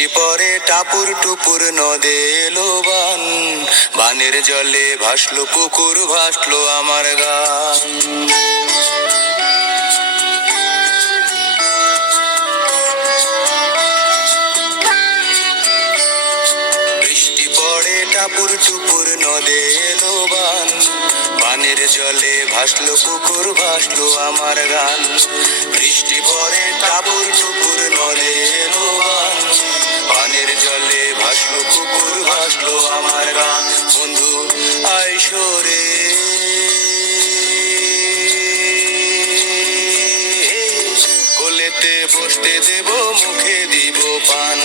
বৃষ্টি পরে টাপুর টুপুর নদে এলো বান, বানের জলে ভাসলো পুকুর, ভাসলো আমার গান। বৃষ্টি পরে টাপুর টুপুর নদে এলো বান, বানের জলে ভাসলো পুকুর, ভাসলো আমার গান। বৃষ্টি পরে টাপুর টুপুর নদে এলো বান, বানের জলে ভাসলো পুকুর, ভাসলো আমার গান। বন্ধু আইসো রে, কোলেতে বসতে দেব, মুখে দিব পান।